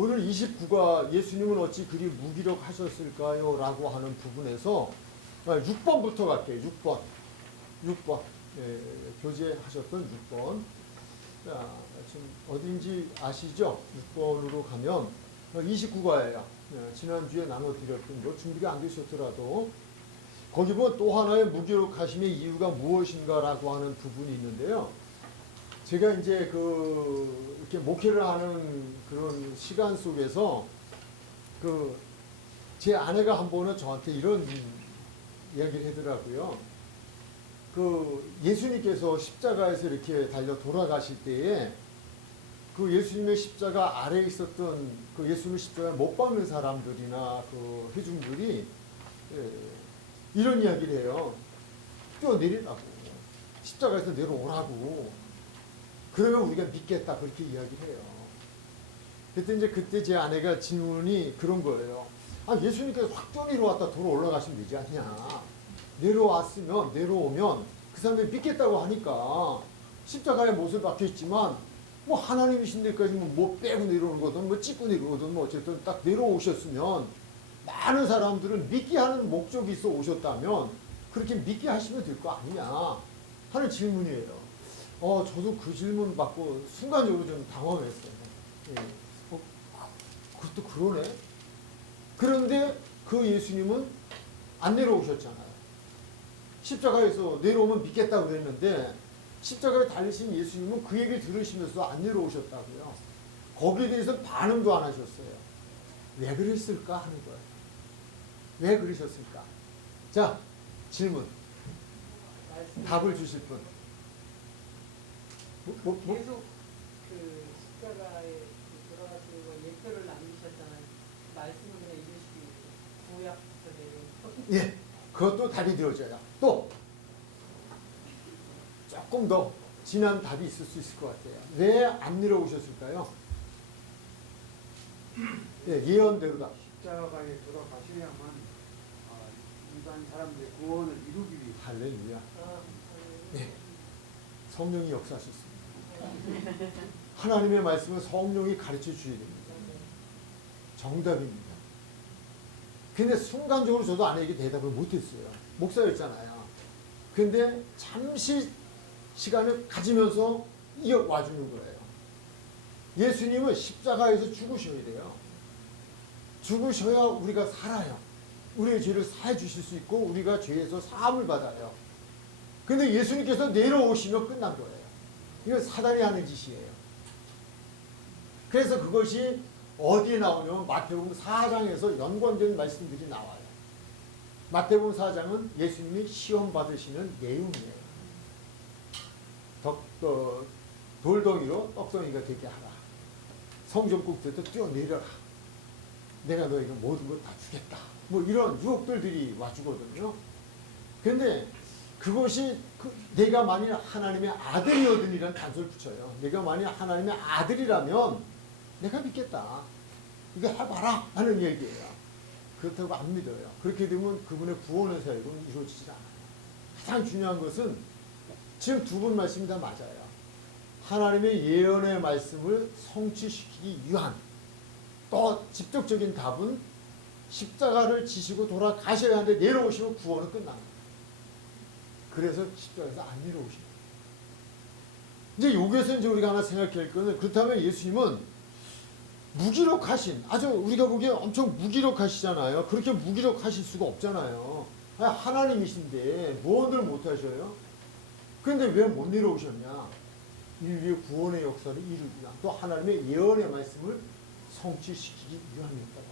오늘 29가 예수님은 어찌 그리 무기력하셨을까요? 라고 하는 부분에서 6번부터 갈게요. 6번. 예, 교제하셨던 6번. 자, 지금 어딘지 아시죠? 6번으로 가면 29가예요. 지난주에 나눠드렸던 거 준비가 안 되셨더라도 거기 보면 또 하나의 무기력하심의 이유가 무엇인가라고 하는 부분이 있는데요. 제가 이제 이렇게 목회를 하는 그런 시간 속에서 제 아내가 한 번은 저한테 이런 이야기를 하더라고요. 예수님께서 십자가에서 이렇게 달려 돌아가실 때에 예수님의 십자가 아래에 있었던 예수님의 십자가 못 박는 사람들이나 회중들이 이런 이야기를 해요. 뛰어내리라고. 십자가에서 내려오라고. 그러면 우리가 믿겠다. 그렇게 이야기를 해요. 그때 제 아내가 질문이 그런 거예요. 예수님께서 확 뛰어내려왔다 돌아 올라가시면 되지 않냐. 내려오면 그 사람들이 믿겠다고 하니까 십자가에 못을 박혀있지만 하나님이신 데까지 빼고 내려오는 거든 찍고 내려오든 어쨌든 딱 내려오셨으면 많은 사람들은 믿게 하는 목적이 있어 오셨다면 그렇게 믿게 하시면 될 거 아니냐 하는 질문이에요. 저도 그 질문 받고 순간적으로 좀 당황했어요. 예. 그것도 그러네. 그런데 예수님은 안 내려오셨잖아요. 십자가에서 내려오면 믿겠다고 그랬는데 십자가에 달리신 예수님은 그 얘기 들으시면서 안 내려오셨다고요. 거기에 대해서 반응도 안 하셨어요. 왜 그랬을까 하는 거예요. 왜 그러셨을까? 자, 질문. 답을 주실 분. 계속 십자가에 돌아가시고 예표를 남기셨잖아요. 말씀을 그냥 읽으시고 구약부터 내려. 예, 그것도 답이 되어져요. 또 조금 더 진한 답이 있을 수 있을 것 같아요. 왜 안 내려오셨을까요? 예, 예언대로다. 십자가에 돌아가셔야만 일반 사람들의 구원을 이루기 위해. 할렐루야. 예, 성령이 역사하셨습니다. 하나님의 말씀은 성령이 가르쳐 주셔야 됩니다. 정답입니다. 근데 순간적으로 저도 아내에게 대답을 못했어요. 목사였잖아요. 근데 잠시 시간을 가지면서 이어와주는 거예요. 예수님은 십자가에서 죽으셔야 돼요. 죽으셔야 우리가 살아요. 우리의 죄를 사해 주실 수 있고 우리가 죄에서 사함을 받아요. 근데 예수님께서 내려오시면 끝난 거예요. 이건 사단이 하는 짓이에요. 그래서 그것이 어디에 나오냐면 마태복음 4장에서 연관된 말씀들이 나와요. 마태복음 4장은 예수님이 시험 받으시는 내용이에요. 돌덩이로 떡덩이가 되게 하라. 성전국부터 뛰어내려라. 내가 너에게 모든 걸 다 주겠다. 이런 유혹들이 와주거든요. 근데 그것이 내가 만일 하나님의 아들이거든이라는 단서를 붙여요. 내가 만일 하나님의 아들이라면 내가 믿겠다. 이거 해봐라 하는 얘기예요. 그렇다고 안 믿어요. 그렇게 되면 그분의 구원의 사역은 이루어지지 않아요. 가장 중요한 것은 지금 두 분 말씀이 다 맞아요. 하나님의 예언의 말씀을 성취시키기 위한 또 직접적인 답은 십자가를 지시고 돌아가셔야 하는데 내려오시면 구원은 끝납니다. 그래서 십자가에서 안 내려오십니다. 이제 여기에서 이제 우리가 하나 생각해야 할 것은 그렇다면 예수님은 무기력하신, 아주 우리가 보기에 엄청 무기력하시잖아요. 그렇게 무기력하실 수가 없잖아요. 하나님이신데 무언을 못하셔요? 그런데 왜 못 내려오셨냐? 인류의 구원의 역사를 이루기 위한 또 하나님의 예언의 말씀을 성취시키기 위함이었다고.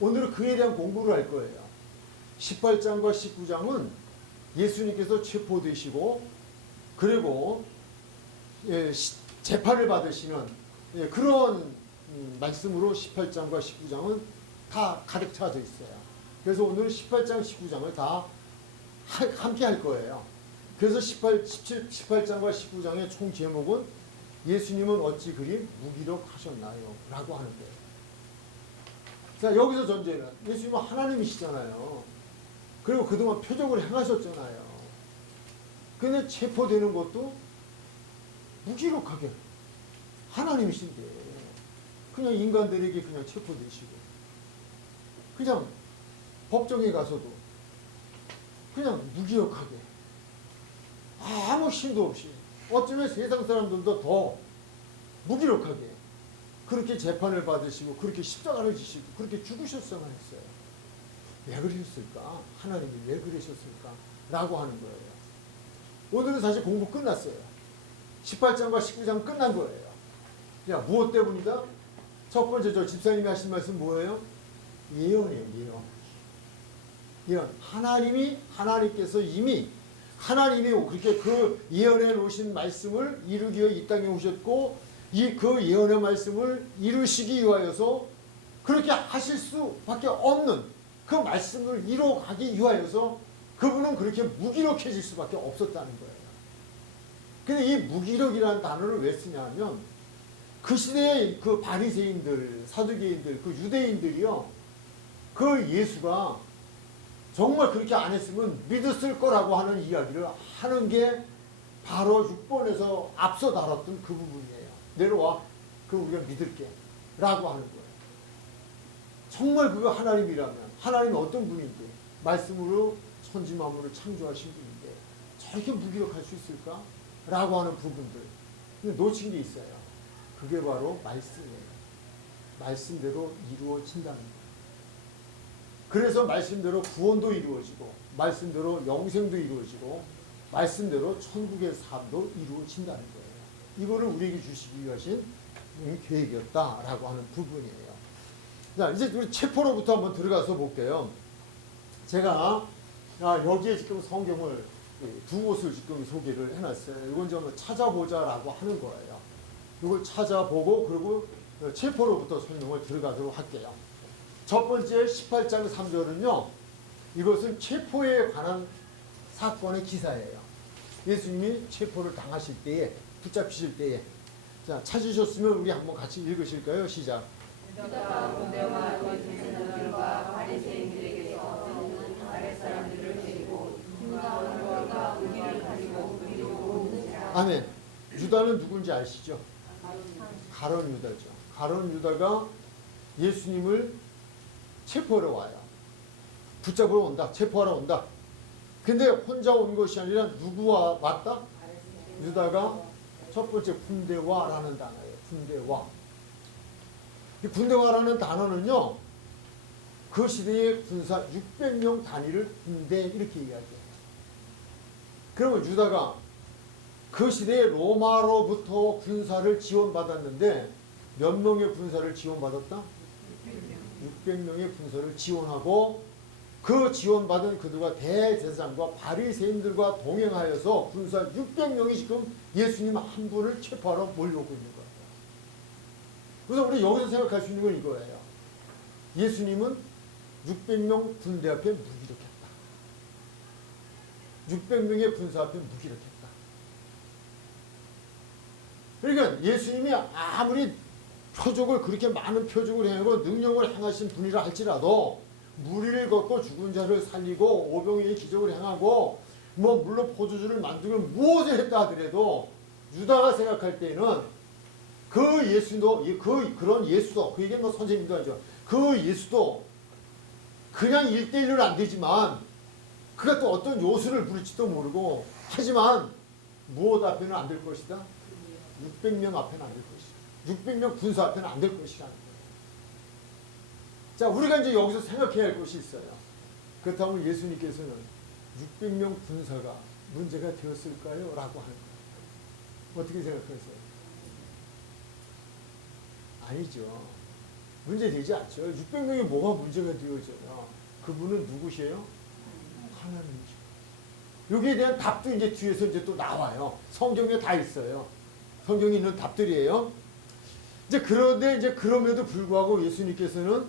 오늘은 그에 대한 공부를 할 거예요. 18장과 19장은 예수님께서 체포되시고 그리고 재판을 받으시는 그런 말씀으로 18장과 19장은 다 가득 차져 있어요. 그래서 오늘 18장, 19장을 다 함께 할 거예요. 그래서 18장과 19장의 총 제목은 예수님은 어찌 그리 무기력하셨나요? 라고 하는 거예요. 자, 여기서 전제는 예수님은 하나님이시잖아요. 그리고 그동안 표적을 행하셨잖아요. 근데 체포되는 것도 무기력하게 하나님이신데 그냥 인간들에게 그냥 체포되시고 그냥 법정에 가서도 그냥 무기력하게 아무 힘도 없이 어쩌면 세상 사람들도 더 무기력하게 그렇게 재판을 받으시고 그렇게 십자가를 지시고 그렇게 죽으셨어만 했어요. 왜 그러셨을까? 하나님이 왜 그러셨을까? 라고 하는 거예요. 오늘은 사실 공부 끝났어요. 18장과 19장 끝난 거예요. 야, 무엇 때문이다? 첫 번째 저 집사님이 하신 말씀 뭐예요? 예언이에요. 예언. 하나님께서 이미 하나님이 그렇게 그 예언해 놓으신 말씀을 이루기 위해 이 땅에 오셨고 그 예언의 말씀을 이루시기 위하여서 그렇게 하실 수밖에 없는 그 말씀을 이루어가기 위하여서 그분은 그렇게 무기력해질 수밖에 없었다는 거예요. 근데 이 무기력이라는 단어를 왜 쓰냐면 그 시대의 그 바리새인들, 사두개인들, 그 유대인들이요, 그 예수가 정말 그렇게 안 했으면 믿었을 거라고 하는 이야기를 하는 게 바로 6번에서 앞서 다뤘던 그 부분이에요. 내려와, 그 우리가 믿을게 라고 하는 거예요. 정말 그거 하나님이라면 하나님은 어떤 분인데 말씀으로 천지만물을 창조하신 분인데 저렇게 무기력할 수 있을까? 라고 하는 부분들 놓친 게 있어요. 그게 바로 말씀이에요. 말씀대로 이루어진다는 거예요. 그래서 말씀대로 구원도 이루어지고 말씀대로 영생도 이루어지고 말씀대로 천국의 삶도 이루어진다는 거예요. 이거를 우리에게 주시기 위하신 계획이었다라고 하는 부분이에요. 자, 이제 우리 체포로부터 한번 들어가서 볼게요. 제가 여기에 지금 성경을 두 곳을 지금 소개를 해놨어요. 이건 좀 찾아보자라고 하는 거예요. 이걸 찾아보고 그리고 체포로부터 설명을 들어가도록 할게요. 첫 번째 18장 3절은요. 이것은 체포에 관한 사건의 기사예요. 예수님이 체포를 당하실 때에 붙잡히실 때에 자 찾으셨으면 우리 한번 같이 읽으실까요? 시작. 유다가 군대와 유대인들과 바리새인들에게서 나렛 사람들을 데리고 군과 무기를 가지고 그리로 오는지라. 아멘. 유다는 누군지 아시죠? 가룟 유다죠. 가룟 유다가 예수님을 체포하러 와요. 붙잡으러 온다. 체포하러 온다. 근데 혼자 온 것이 아니라 누구와 왔다? 유다가 첫 번째 군대와라는 단어예요. 군대와. 이 군대와라는 단어는요. 그 시대의 군사 600명 단위를 군대 이렇게 이야기해요. 그러면 유다가 그 시대에 로마로부터 군사를 지원받았는데 몇 명의 군사를 지원받았다? 600명의 군사를 지원하고 그 지원받은 그들과 대제사장과 바리새인들과 동행하여서 군사 600명이 지금 예수님 한 분을 체포하러 몰려오고 있는 거예요. 그래서 우리 여기서 생각할 수 있는 건 이거예요. 예수님은 600명 군대 앞에 무기력했다. 600명의 군사 앞에 무기력했다. 그러니까 예수님이 아무리 표적을 그렇게 많은 표적을 행하고 능력을 행하신 분이라 할지라도 무리를 걷고 죽은 자를 살리고 오병이의 기적을 행하고 뭐 물론 포도주를 만들고 무엇을 했다 하더라도 유다가 생각할 때는 그 예수도 그런 예수도 그에게 뭐 선생님도 하죠. 그 예수도 그냥 1대1은 안 되지만 그가 또 어떤 요소를 부릴지도 모르고 하지만 무엇 앞에는 안 될 것이다. 600명 앞에는 안 될 것이다. 600명 군사 앞에는 안 될 것이라는 거예요. 자, 우리가 이제 여기서 생각해야 할 것이 있어요. 그렇다면 예수님께서는 600명 군사가 문제가 되었을까요? 라고 하는 거예요. 어떻게 생각하세요? 아니죠. 문제 되지 않죠. 600명이 뭐가 문제가 되어져요? 그분은 누구시에요? 하나님이죠. 여기에 대한 답도 이제 뒤에서 이제 또 나와요. 성경에 다 있어요. 성경에 있는 답들이에요. 이제 그런데 이제 그럼에도 불구하고 예수님께서는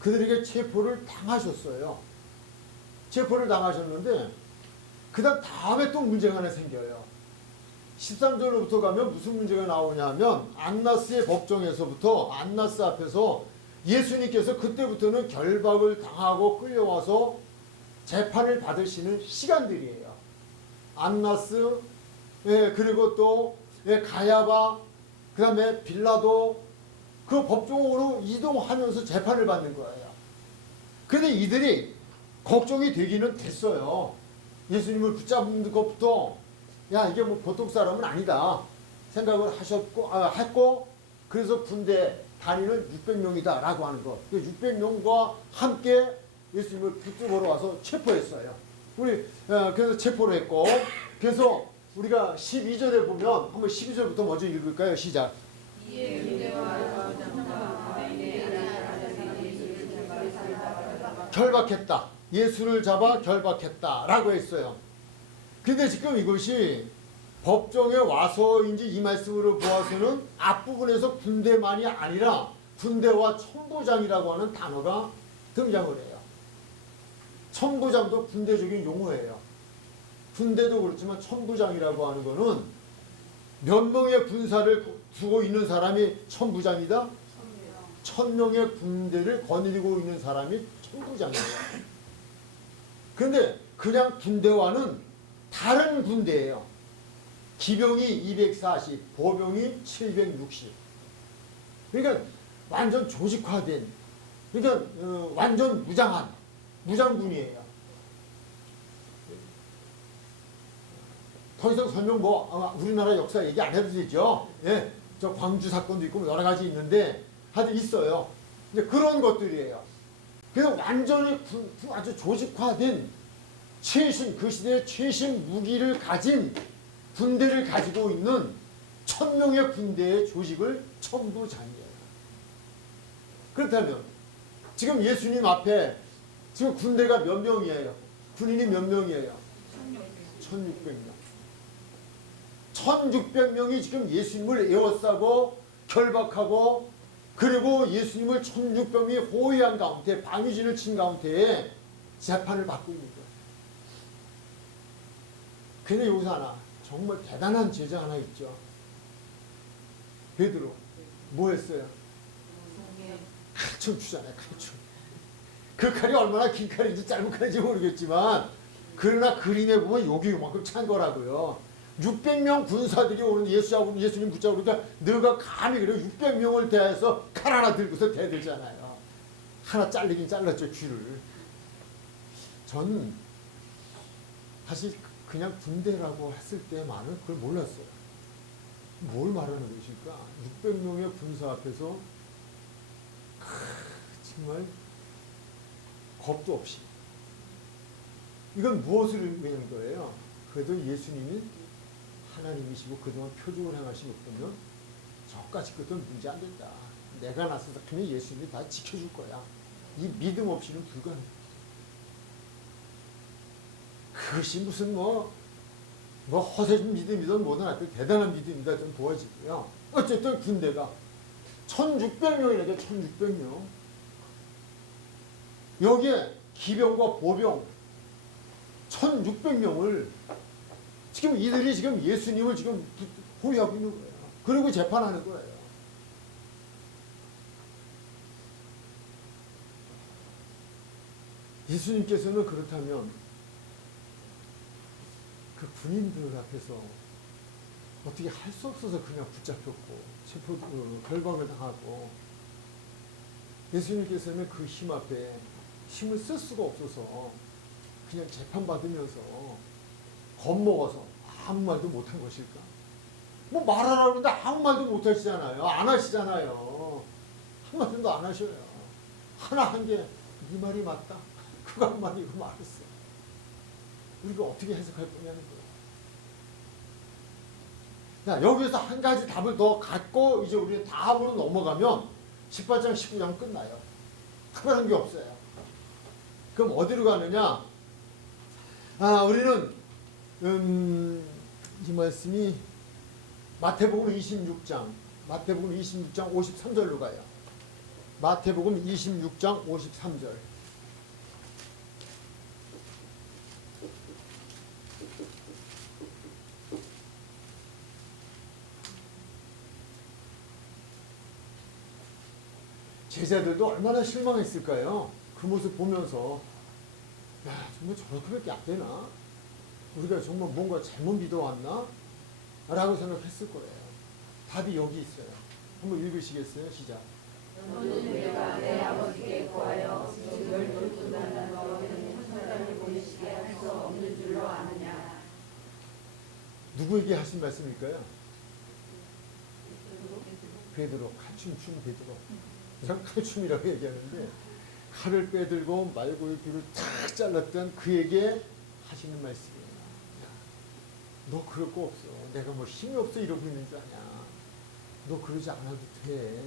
그들에게 체포를 당하셨어요. 체포를 당하셨는데 그다음 다음에 또 문제가 하나 생겨요. 13절로부터 가면 무슨 문제가 나오냐면 안나스의 법정에서부터 안나스 앞에서 예수님께서 그때부터는 결박을 당하고 끌려와서 재판을 받으시는 시간들이에요. 안나스, 그리고 또 가야바, 그 다음에 빌라도, 그 법정으로 이동하면서 재판을 받는 거예요. 근데 이들이 걱정이 되기는 됐어요. 예수님을 붙잡는 것부터 야 이게 뭐 보통 사람은 아니다 생각을 했고 그래서 군대 단위는 600명이다 라고 하는 것. 600명과 함께 예수님을 붙잡으러 와서 체포했어요. 그래서 체포를 했고 그래서 우리가 12절에 보면 한번 12절부터 먼저 읽을까요? 시작. 결박했다. 예수를 잡아 결박했다 라고 했어요. 근데 지금 이것이 법정에 와서인지 이 말씀으로 보아서는 앞부분에서 군대만이 아니라 군대와 천부장이라고 하는 단어가 등장을 해요. 천부장도 군대적인 용어예요. 군대도 그렇지만 천부장이라고 하는 거는 몇 명의 군사를 두고 있는 사람이 천부장이다? 1000명의 군대를 거느리고 있는 사람이 천부장이에요. 그런데 그냥 군대와는 다른 군대예요. 기병이 240, 보병이 760. 그러니까 완전 조직화된, 그러니까 완전 무장한 무장군이에요. 더 이상 설명 우리나라 역사 얘기 안 해도 되죠. 예, 저 광주 사건도 있고 여러 가지 있는데 하여튼 있어요. 이제 그런 것들이에요. 그래서 완전히 아주 조직화된 최신, 그 시대의 최신 무기를 가진 군대를 가지고 있는 1000명의 군대의 조직을 천부장이에요. 그렇다면 지금 예수님 앞에 지금 군대가 몇 명이에요? 군인이 몇 명이에요? 1600명. 1600명이 지금 예수님을 에워싸고 결박하고 그리고 예수님을 1600명이 호위한 가운데 방위진을 친 가운데에 재판을 받고 있는 거예요. 근데 여기서 하나 정말 대단한 제자 하나 있죠. 베드로 뭐 했어요? 칼춤 추잖아요. 칼춤. 그 칼이 얼마나 긴 칼인지 짧은 칼인지 모르겠지만 그러나 그림에 보면 여기 요만큼 찬 거라고요. 600명 군사들이 오는 예수님 붙잡고 그러니까 너가 감히 그래 600명을 대해서 칼 하나 들고서 대들잖아요. 하나 잘리긴 잘랐죠. 귀를. 전 사실 그냥 군대라고 했을 때만은 그걸 몰랐어요. 뭘 말하는 것일까? 600명의 군사 앞에서 정말 겁도 없이 이건 무엇을 의미하는 거예요? 그래도 예수님이 하나님이시고 그동안 표적을 행하신 것 보면 저까지 것도 문제 안 된다. 내가 나서서 그냥 예수님이 다 지켜줄 거야. 이 믿음 없이는 불가능해. 그것이 무슨 허세진 믿음이든 뭐든 하여튼 대단한 믿음이다 좀 보여지고요. 어쨌든 군대가 1600명이라죠. 1600명. 여기에 기병과 보병 1600명을 지금 이들이 지금 예수님을 지금 호위하고 있는 거예요. 그리고 재판하는 거예요. 예수님께서는 그렇다면 그 군인들 앞에서 어떻게 할 수 없어서 그냥 붙잡혔고 결박을 당하고 예수님께서는 그 힘 앞에 힘을 쓸 수가 없어서 그냥 재판받으면서 겁먹어서 아무 말도 못한 것일까? 뭐 말하라는데 아무 말도 못하시잖아요. 안 하시잖아요. 한마디도 안 하셔요. 하나 한 게 네 말이 맞다. 그거 한마디고 말했어. 우리가 어떻게 해석할 거냐는 거야. 자, 여기서 한 가지 답을 더 갖고 이제 우리 다음으로 넘어가면 18장, 19장 끝나요. 특별한 게 없어요. 그럼 어디로 가느냐? 우리는 이 말씀이 마태복음 26장 53절로 가요. 마태복음 26장 53절. 제자들도 얼마나 실망했을까요? 그 모습 보면서 야 정말 저렇게밖에 안 되나? 우리가 정말 뭔가 잘못 믿어왔나? 라고 생각했을 거예요. 답이 여기 있어요. 한번 읽으시겠어요? 시작. 너는 내가 내 아버지께 구하여 그 열두 군단과 너희는 천사를 보내시게 할 수 없는 줄로 아느냐. 누구에게 하신 말씀일까요? 베드로, 칼춤 베드로. 전 칼춤이라고 얘기하는데 칼을 빼들고 말고의 귀를 탁 잘랐던 그에게 하시는 말씀이에요. 야, 너 그럴 거 없어. 내가 뭐 힘이 없어 이러고 있는 줄 아냐. 너 그러지 않아도 돼.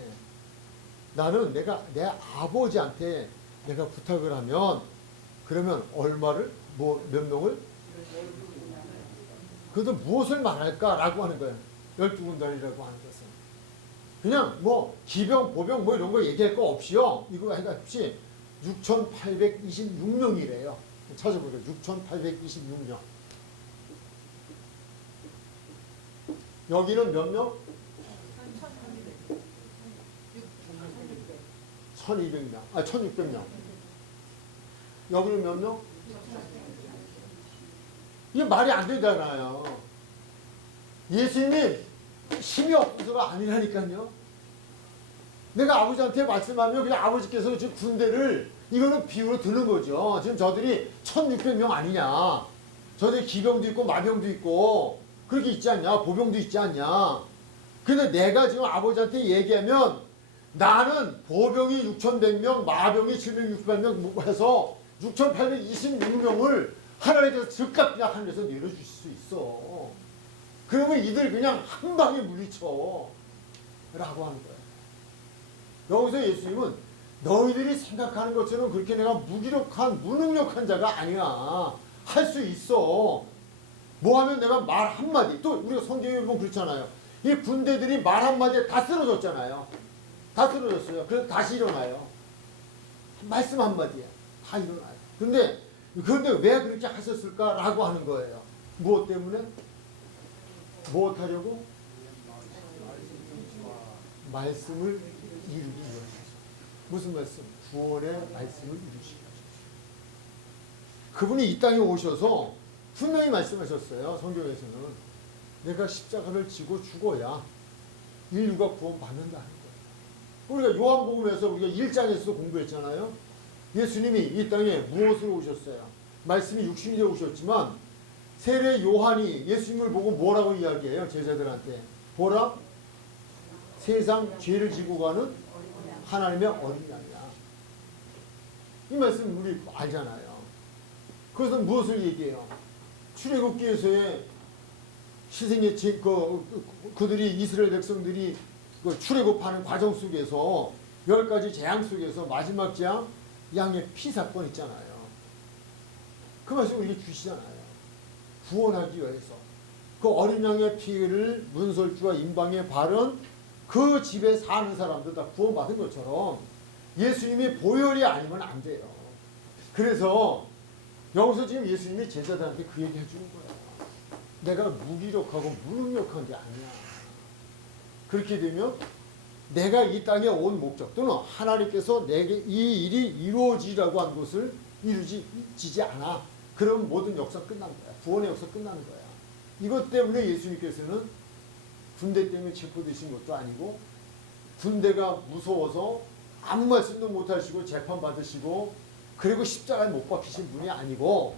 나는 내가 내 아버지한테 내가 부탁을 하면 그러면 얼마를 몇 명을 그래도 무엇을 말할까라고 하는 거예요. 12군단이라고 하는 것은 그냥 뭐 기병 보병 뭐 이런 거 얘기할 거 없이요. 이거 해가지고 6,826명이래요. 찾아보세요. 6,826명. 여기는 몇 명? 1,200명. 1,600명. 여기는 몇 명? 이게 말이 안 되잖아요. 예수님이 힘이 없어서가 아니라니까요. 내가 아버지한테 말씀하면 그냥 아버지께서 지금 군대를 이거는 비유로 드는 거죠. 지금 저들이 1,600명 아니냐. 저들이 기병도 있고 마병도 있고 그렇게 있지 않냐. 보병도 있지 않냐. 근데 내가 지금 아버지한테 얘기하면 나는 보병이 6,100명, 마병이 7,600명 해서 6,826명을 하나님께서 즉각 그냥 하늘에서 내려주실 수 있어. 그러면 이들 그냥 한 방에 물리쳐. 라고 하는 거예요. 여기서 예수님은 너희들이 생각하는 것처럼 그렇게 내가 무기력한, 무능력한 자가 아니야. 할 수 있어. 뭐 하면 내가 말 한마디. 또 우리가 성경에 보면 그렇잖아요. 이 군대들이 말 한마디에 다 쓰러졌잖아요. 다 쓰러졌어요. 그래서 다시 일어나요. 말씀 한마디에 다 일어나요. 그런데 왜 그렇게 하셨을까라고 하는 거예요. 무엇 때문에? 무엇 하려고? 말씀을 이루기 위해서. 무슨 말씀? 구원의 말씀을 이루시기 위해서. 그분이 이 땅에 오셔서 분명히 말씀하셨어요. 성경에서는 내가 십자가를 지고 죽어야 인류가 구원받는다는 거예요. 우리가 요한복음에서 우리가 1장에서도 공부했잖아요. 예수님이 이 땅에 무엇으로 오셨어요? 말씀이 육신이 되어 오셨지만 세례 요한이 예수님을 보고 뭐라고 이야기해요? 제자들한테. 보라, 세상 죄를 지고 가는 하나님의 어린 양이야. 이 말씀 우리 알잖아요. 그래서 무엇을 얘기해요? 출애굽기에서의 희생의 그들이 이스라엘 백성들이 그 출애굽하는 과정 속에서 10가지 재앙 속에서 마지막 재앙 양의 피 사건 있잖아요. 그 말씀 우리에게 주시잖아요. 구원하기 위해서 그 어린 양의 피를 문설주와 임방에 바른 그 집에 사는 사람들 다 구원받은 것처럼 예수님이 보혈이 아니면 안 돼요. 그래서 여기서 지금 예수님이 제자들한테 그 얘기 해주는 거예요. 내가 무기력하고 무능력한 게 아니야. 그렇게 되면 내가 이 땅에 온 목적 또는 하나님께서 내게 이 일이 이루어지라고 한 것을 이루어지지 않아. 그럼 모든 역사 끝난 거야. 구원의 역사 끝나는 거야. 이것 때문에 예수님께서는 군대 때문에 체포되신 것도 아니고 군대가 무서워서 아무 말씀도 못하시고 재판받으시고 그리고 십자가에 못 박히신 분이 아니고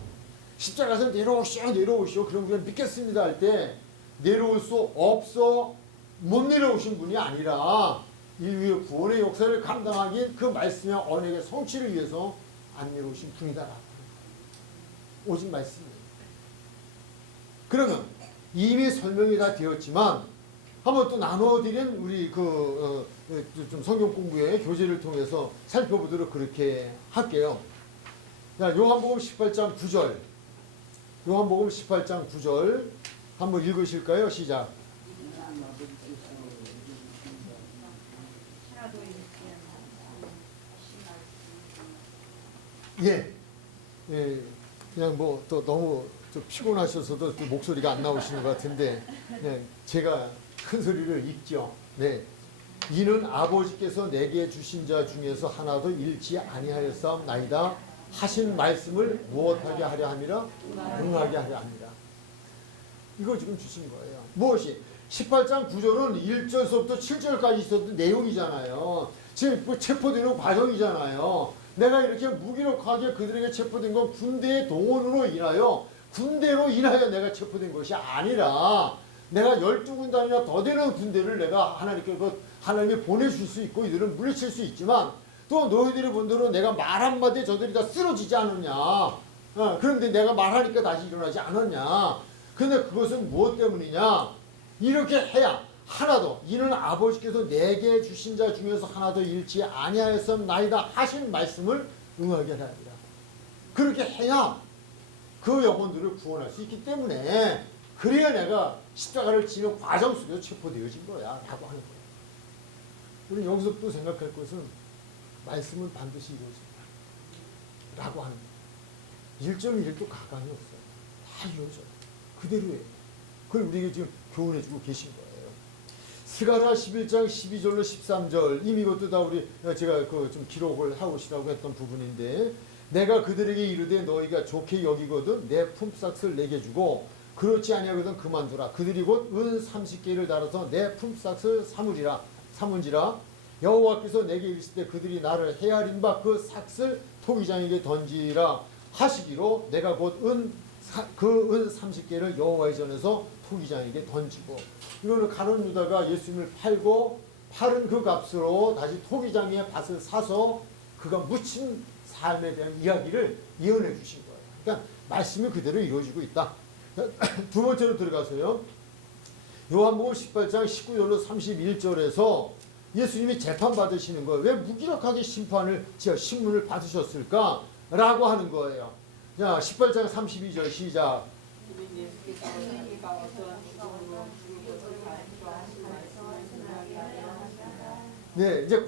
십자가에서 내려오시오 그럼 우리가 믿겠습니다 할 때 내려올 수 없어 못 내려오신 분이 아니라 인류의 구원의 역사를 감당하기 그 말씀의 언약의 성취를 위해서 안 내려오신 분이다라고 오직 말씀이에요. 그러면 이미 설명이 다 되었지만 한번 또 나눠드린 우리 좀 성경 공부의 교재를 통해서 살펴보도록 그렇게 할게요. 자, 요한복음 18장 9절. 요한복음 18장 9절 한번 읽으실까요? 시작. 예. 예. 그냥 뭐 또 너무 좀 피곤하셔서도 또 목소리가 안 나오시는 것 같은데, 네, 제가 큰 소리를 읽죠. 네. 이는 아버지께서 내게 주신 자 중에서 하나도 잃지 아니하였사옵나이다 하신 말씀을 무엇하게 하려 함이라? 응하게 하려 함이라. 이거 지금 주신 거예요. 무엇이? 18장 9절은 1절서부터 7절까지 있었던 내용이잖아요. 지금 뭐 체포되는 과정이잖아요. 내가 이렇게 무기력하게 그들에게 체포된 건 군대의 동원으로 인하여 군대로 인하여 내가 체포된 것이 아니라 내가 12군단이나 더 되는 군대를 내가 하나님이 보내줄 수 있고 이들을 물리칠 수 있지만 또 너희들이 본 대로 내가 말 한마디에 저들이 다 쓰러지지 않았냐. 그런데 내가 말하니까 다시 일어나지 않았냐. 근데 그것은 무엇 때문이냐. 이렇게 해야 하나도 이는 아버지께서 내게 주신 자 중에서 하나도 잃지 아니하였음나이다 하신 말씀을 응하게 하라. 그렇게 해야 그 영혼들을 구원할 수 있기 때문에 그래야 내가 십자가를 지는 과정 속에서 체포되어진 거야 라고 하는 거예요. 우리 여기서 또 생각할 것은 말씀은 반드시 이루어진다 라고 하는 거예요. 1.1도 가관이 없어요. 다 이루어져요. 그대로예요. 그걸 우리에게 지금 교훈해주고 계신 거예요. 스가랴 11장 12절로 13절 이미 이것도 다 우리 제가 좀 기록을 하시라고 했던 부분인데 내가 그들에게 이르되 너희가 좋게 여기거든 내 품삯을 내게 주고 그렇지 아니하거든 그만두라. 그들이 곧 은 30개를 달아서 내 품삯을 삼은지라 여호와께서 내게 이르실 때 그들이 나를 헤아린 바 그 삭을 토기장에게 던지라 하시기로 내가 곧 은 30개를 여호와의 전에서 토기장에게 던지고 이거는 가룟 유다가 예수님을 팔고 팔은 그 값으로 다시 토기장에 밭을 사서 그가 묻힌 삶에 대한 이야기를 예언해 주신 거예요. 그러니까 말씀이 그대로 이루어지고 있다. 두 번째로 들어가서요. 요한복음 18장 19절로 31절에서 예수님이 재판받으시는 거예요. 왜 무기력하게 신문을 받으셨을까? 라고 하는 거예요. 자, 18장 32절 시작. 이는 예수께서 자기가 어떠한 죽음으로 죽을 것을 말씀하신 말씀을 응하게 하려 하시니라. 네, 이제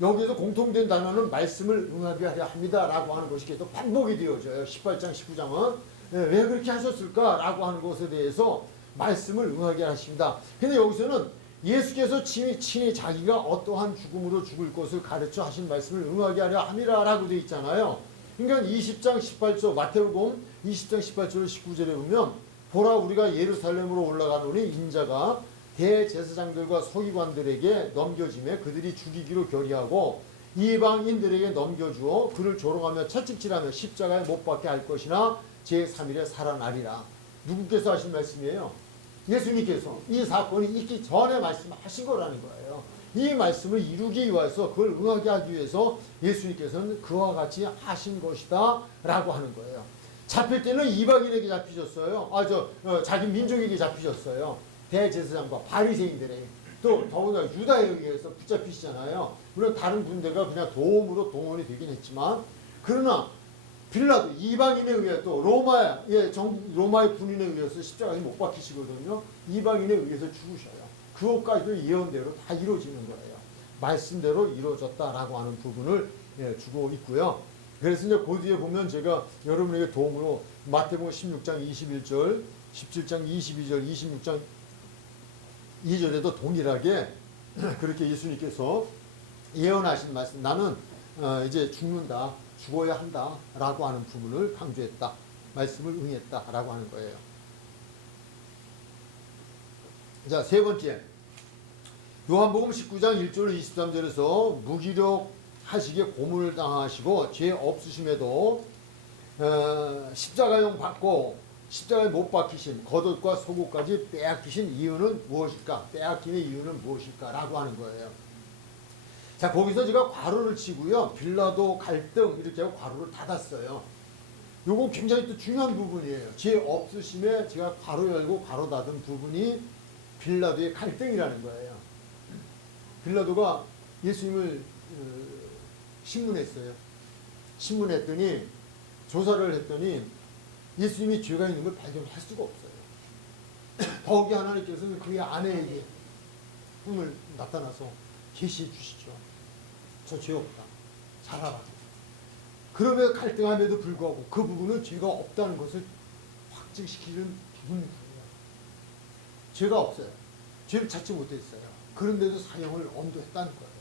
여기서 공통된 단어는 말씀을 응하게 하려 합니다라고 하는 것이 계속 반복이 되어져요. 18장, 19장은 왜 그렇게 하셨을까라고 하는 것에 대해서 말씀을 응하게 하십니다. 근데 여기서는 예수께서 친히 자기가 어떠한 죽음으로 죽을 것을 가르쳐 하신 말씀을 응하게 하려 함이라라고 되어 있잖아요. 그러니까 20장 18절 마태복음 20장 18절 19절에 보면 보라 우리가 예루살렘으로 올라가노니 인자가 대제사장들과 서기관들에게 넘겨짐에 그들이 죽이기로 결의하고 이방인들에게 넘겨주어 그를 조롱하며 채찍질하며 십자가에 못 박게 할 것이나 제3일에 살아나리라. 누구께서 하신 말씀이에요? 예수님께서 이 사건이 있기 전에 말씀하신 거라는 거예요. 이 말씀을 이루기 위해서 그걸 응하게 하기 위해서 예수님께서는 그와 같이 하신 것이다 라고 하는 거예요. 잡힐 때는 이방인에게 잡히셨어요. 자기 민족에게 잡히셨어요. 대제사장과 바리새인들에게. 또 더구나 유다에 의해서 붙잡히시잖아요. 물론 다른 군대가 그냥 도움으로 동원이 되긴 했지만 그러나 빌라도 이방인에 의해 또 로마의 군인에 의해서 십자가에 못 박히시거든요. 이방인에 의해서 죽으셔요. 그것까지도 예언대로 다 이루어지는 거예요. 말씀대로 이루어졌다라고 하는 부분을 주고 있고요. 그래서 이제 그 뒤에 보면 제가 여러분에게 도움으로 마태복음 16장 21절, 17장 22절, 26장 2절에도 동일하게 그렇게 예수님께서 예언하신 말씀, 나는 이제 죽는다, 죽어야 한다 라고 하는 부분을 강조했다. 말씀을 응했다 라고 하는 거예요. 자, 세 번째. 요한복음 19장 1절 23절에서 무기력하시기에 고문을 당하시고 죄 없으심에도 십자가용 받고 십자가에 못 박히신 겉옷과 속옷까지 빼앗기신 이유는 무엇일까? 빼앗김의 이유는 무엇일까? 라고 하는 거예요. 자, 거기서 제가 괄호를 치고요. 빌라도 갈등 이렇게 하고 괄호를 닫았어요. 요거 굉장히 또 중요한 부분이에요. 죄 없으심에 제가 괄호 열고 괄호 닫은 부분이 빌라도의 갈등이라는 거예요. 빌라도가 예수님을 신문했어요. 신문했더니 조사를 했더니 예수님이 죄가 있는 걸 발견할 수가 없어요. 더욱이 하나님께서는 그의 아내에게 꿈을 나타나서 계시해 주시죠. 저 죄 없다. 잘하라. 그러면서 갈등함에도 불구하고 그 부분은 죄가 없다는 것을 확증시키는 부분이에요. 죄가 없어요. 죄를 찾지 못했어요. 그런데도 사형을 엄도했다는 거예요.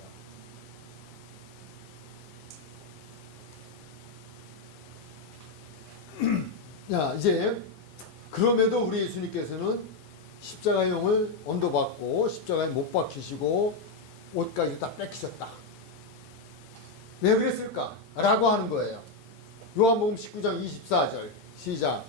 자, 이제 그럼에도 우리 예수님께서는 십자가형을 언도받고 십자가에 못 박히시고 옷까지 다 뺏기셨다. 왜 그랬을까? 라고 하는 거예요. 요한복음 19장 24절 시작.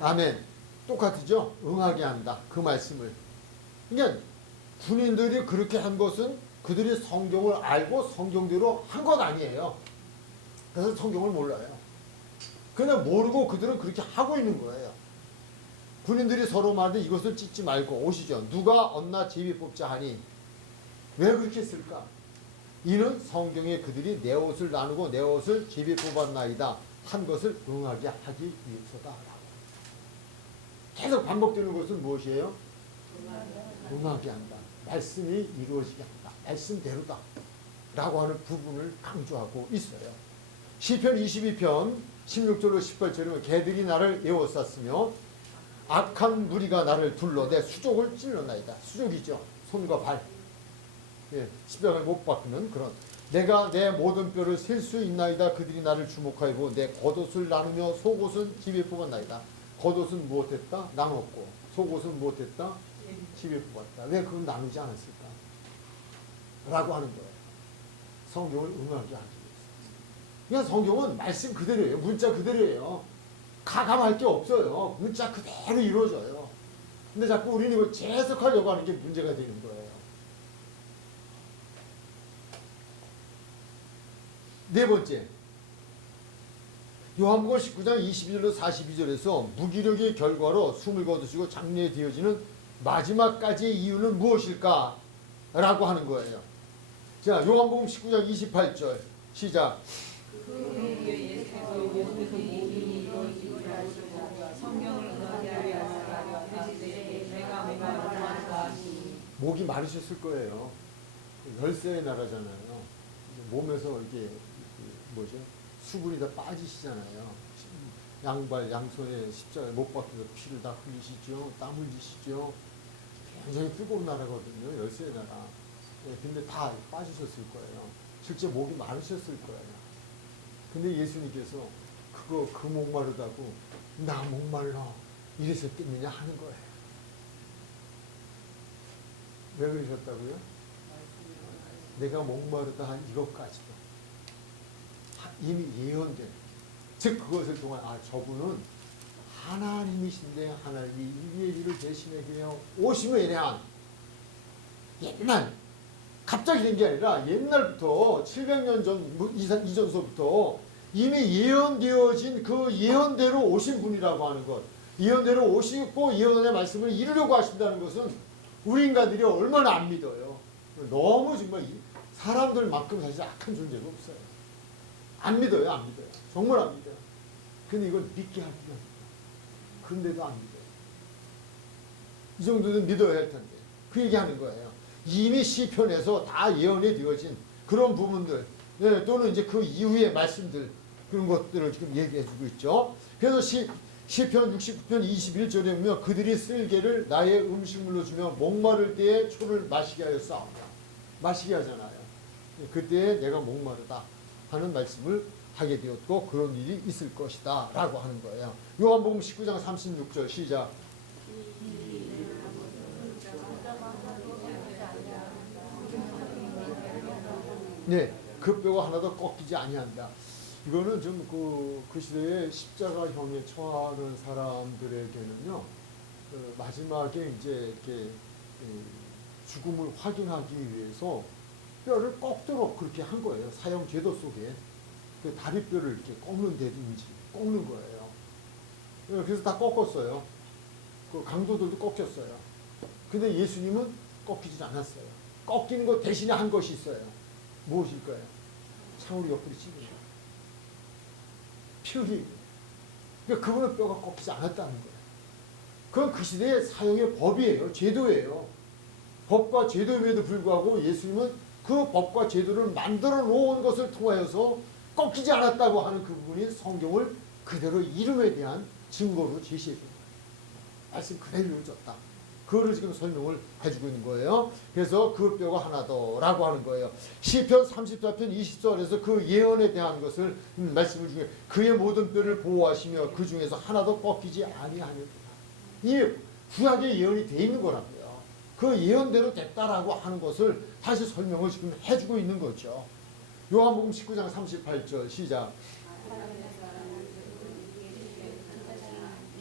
아멘. 똑같죠? 응하게 한다. 그 말씀을. 그러니까 군인들이 그렇게 한 것은 그들이 성경을 알고 성경대로 한 것 아니에요. 그래서 성경을 몰라요. 그냥 모르고 그들은 그렇게 하고 있는 거예요. 군인들이 서로 말하되 이것을 찢지 말고 오시죠. 누가 얻나 제비 뽑자 하니 왜 그렇게 했을까? 이는 성경에 그들이 내 옷을 나누고 내 옷을 제비 뽑았나이다 한 것을 응하게 하기 위해서다. 계속 반복되는 것은 무엇이에요? 응하게 한다. 말씀이 이루어지게 한다. 말씀대로다. 라고 하는 부분을 강조하고 있어요. 시편 22편 16절로 18절이면 개들이 나를 에워쌌으며 악한 무리가 나를 둘러 내 수족을 찔러나이다. 수족이죠. 손과 발. 예, 십자가를 못 박는 그런. 내가 내 모든 뼈를 셀 수 있나이다. 그들이 나를 주목하고 내 겉옷을 나누며 속옷은 집에 뽑았나이다. 겉옷은 무엇했다? 나눴고 속옷은 무엇했다? 집에 뽑았다. 왜 그건 나누지 않았을까? 라고 하는 거예요. 성경을 응하게 하기 위해서. 그냥 성경은 말씀 그대로예요. 문자 그대로예요. 가감할 게 없어요. 문자 그대로 이루어져요. 근데 자꾸 우리는 이걸 재해석하려고 하는 게 문제가 되는 거예요. 네 번째, 요한복음 19장 22절로 42절에서 무기력의 결과로 숨을 거두시고 장례되어지는 마지막까지의 이유는 무엇일까? 라고 하는 거예요. 자, 요한복음 19장 28절 시작. 목이 마르셨을 거예요. 열쇠의 나라잖아요. 몸에서 이게 뭐죠? 수분이 다 빠지시잖아요. 양발, 양손에 십자가에 못 박혀서 피를 다 흘리시죠. 땀 흘리시죠. 굉장히 뜨거운 나라거든요. 열쇠의 나라. 예, 근데 다 빠지셨을 거예요. 실제 목이 마르셨을 거예요. 근데 예수님께서 그 목마르다고 나 목말라 이랬었겠느냐 하는 거예요. 왜 그러셨다고요? 내가 목마르다 한 이것까지도 이미 예언된, 즉 그것을 통한 저분은 하나님이신데 하나님이 우리의 일을 대신하게 오심에 대한 옛날 갑자기 된 게 아니라 옛날부터 700년 전 이전서부터 이미 예언되어진 그 예언대로 오신 분이라고 하는 것, 예언대로 오시고 예언의 말씀을 이루려고 하신다는 것은 우리 인간들이 얼마나 안 믿어요. 너무 정말 사람들만큼 사실 악한 존재가 없어요. 안 믿어요, 안 믿어요. 정말 안 믿어요. 근데 이걸 믿게 할 필요가 있다. 근데도 안 믿어요. 이 정도는 믿어야 할 텐데. 그 얘기하는 거예요. 이미 시편에서 다 예언이 되어진 그런 부분들, 네, 또는 이제 그 이후의 말씀들, 그런 것들을 지금 얘기해주고 있죠. 그래서 시편 69편 21절에 보면 그들이 쓸개를 나의 음식물로 주며 목마를 때에 초를 마시게 하였사옵니다. 마시게 하잖아요. 그때에 내가 목마르다 하는 말씀을 하게 되었고 그런 일이 있을 것이다 라고 하는 거예요. 요한복음 19장 36절 시작. 네, 그 뼈가 하나도 꺾이지 아니한다. 이거는 좀 그 시대에 십자가형에 처하는 사람들에게는요, 마지막에 이제 이렇게 죽음을 확인하기 위해서 뼈를 꺾도록 그렇게 한 거예요. 사형 제도 속에 그 다리뼈를 이렇게 꺾는다든지 꺾는 거예요. 그래서 다 꺾었어요. 그 강도들도 꺾였어요. 근데 예수님은 꺾이지 않았어요. 꺾이는 것 대신에 한 것이 있어요. 무엇일까요? 창으로 옆으로 찌는 거예요. 피 흘리는 거예요. 그러니까 그분은 뼈가 꺾이지 않았다는 거예요. 그건 그 시대의 사형의 법이에요. 제도예요. 법과 제도임에도 불구하고 예수님은 그 법과 제도를 만들어 놓은 것을 통하여서 꺾이지 않았다고 하는 그 부분이 성경을 그대로 이름에 대한 증거로 제시해 준 거예요. 말씀 그대로 이루어졌다. 그거를 지금 설명을 해주고 있는 거예요. 그래서 그 뼈가 하나 더라고 하는 거예요. 시편 34편 20절에서 그 예언에 대한 것을 말씀을 중에 그의 모든 뼈를 보호하시며 그 중에서 하나도 꺾이지 아니하느니라. 이 구약의 예언이 돼 있는 거라고요. 그 예언대로 됐다라고 하는 것을 다시 설명을 지금 해주고 있는 거죠. 요한복음 19장 38절 시작.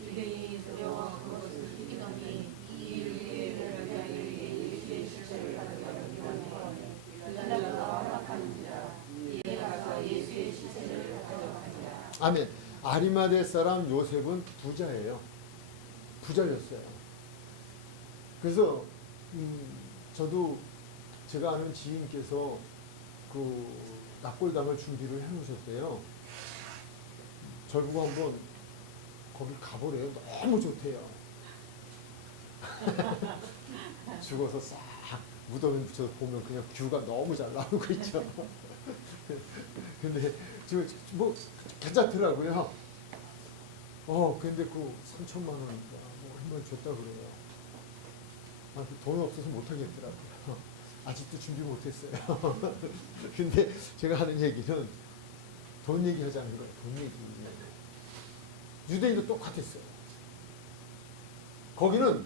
유대인이 두려워 그것을 숨기더니 이를 위해 별장에게 예수의 실체를 가져가려고 빌라도가 허락하는지라 이에 가서 예수의 실체를 가져가니라. 아멘. 아리마대 사람 요셉은 부자예요. 부자였어요. 그래서 저도 제가 아는 지인께서 그 납골당을 준비를 해놓으셨대요. 저보고 한번 거기 가보래요. 너무 좋대요. 죽어서 싹 무덤에 붙여서 보면 그냥 뷰가 너무 잘 나오고 있죠. 근데 뭐 괜찮더라고요. 근데 그 3천만 원인가 뭐 한번 줬다 그래요. 돈 없어서 못 하겠더라고요. 아직도 준비 못했어요. 근데 제가 하는 얘기는 돈 얘기하자는 거예요. 돈 얘기. 유대인도 똑같았어요. 거기는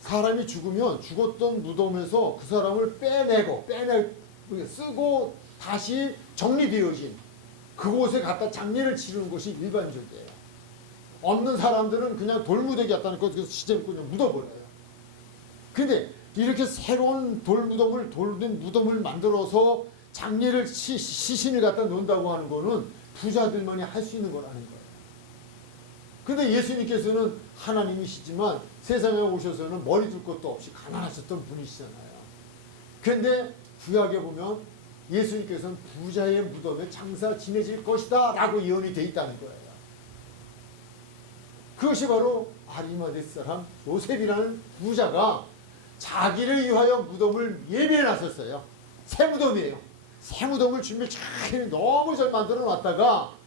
사람이 죽으면 죽었던 무덤에서 그 사람을 빼내고 쓰고 다시 정리되어진 그곳에 갖다 장례를 치르는 것이 일반적이에요. 없는 사람들은 그냥 돌무더기 갖다는 거 시체를 그냥 묻어버려요. 근데 이렇게 새로운 돌된 무덤을 만들어서 장례를 시신을 갖다 놓는다고 하는 거는 부자들만이 할 수 있는 거라는 거예요. 근데 예수님께서는 하나님이시지만 세상에 오셔서는 머리 둘 것도 없이 가난하셨던 분이시잖아요. 그런데 구약에 보면 예수님께서는 부자의 무덤에 장사 지내질 것이다 라고 예언이 되어 있다는 거예요. 그것이 바로 아리마대 사람 요셉이라는 부자가 자기를 위하여 무덤을 예비해 놨었어요. 새 무덤이에요. 새 무덤을 준비 잘 너무 잘 만들어 놨다가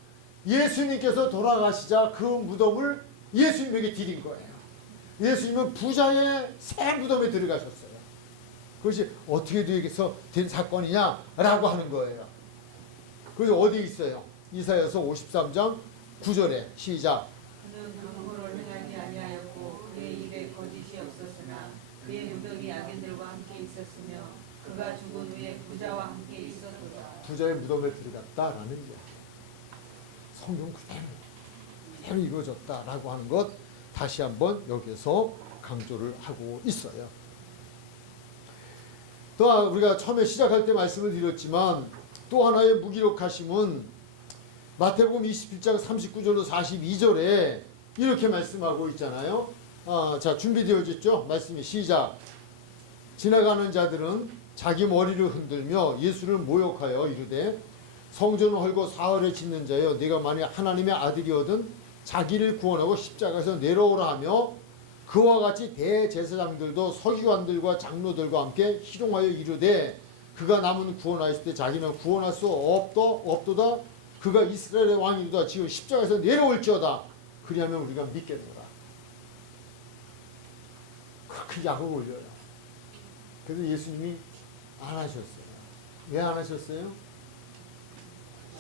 예수님께서 돌아가시자 그 무덤을 예수님에게 드린 거예요. 예수님은 부자의 새 무덤에 들어가셨어요. 그것이 어떻게 된 사건이냐라고 하는 거예요. 그래서 어디 있어요? 이사야서 53장 9절에 시작. 그는 강물을 행하지 아니하였고 그의 입에 거짓이 없었으나 그의 무덤이 악인들과 함께 있었으며 그가 죽은 후에 부자와 함께 있었도다. 부자의 무덤에 들어갔다라는 거예요. 성경 그대로 이루어졌다라고 하는 것 다시 한번 여기서 강조를 하고 있어요. 또 우리가 처음에 시작할 때 말씀을 드렸지만 또 하나의 무기력하심은 마태복음 27장 39절로 42절에 이렇게 말씀하고 있잖아요. 자, 준비되어졌죠? 말씀이 시작. 지나가는 자들은 자기 머리를 흔들며 예수를 모욕하여 이르되 성전을 헐고 사흘에 짓는 자여 네가 만약 하나님의 아들이거든 자기를 구원하고 십자가에서 내려오라 하며 그와 같이 대제사장들도 서기관들과 장로들과 함께 희롱하여 이르되 그가 남은 구원하였을 때 자기는 구원할 수 없도다. 그가 이스라엘의 왕이로다. 지금 십자가에서 내려올지어다. 그리하면 우리가 믿겠노라. 그렇게 약을 올려요. 그래서 예수님이 안 하셨어요. 왜 안 하셨어요?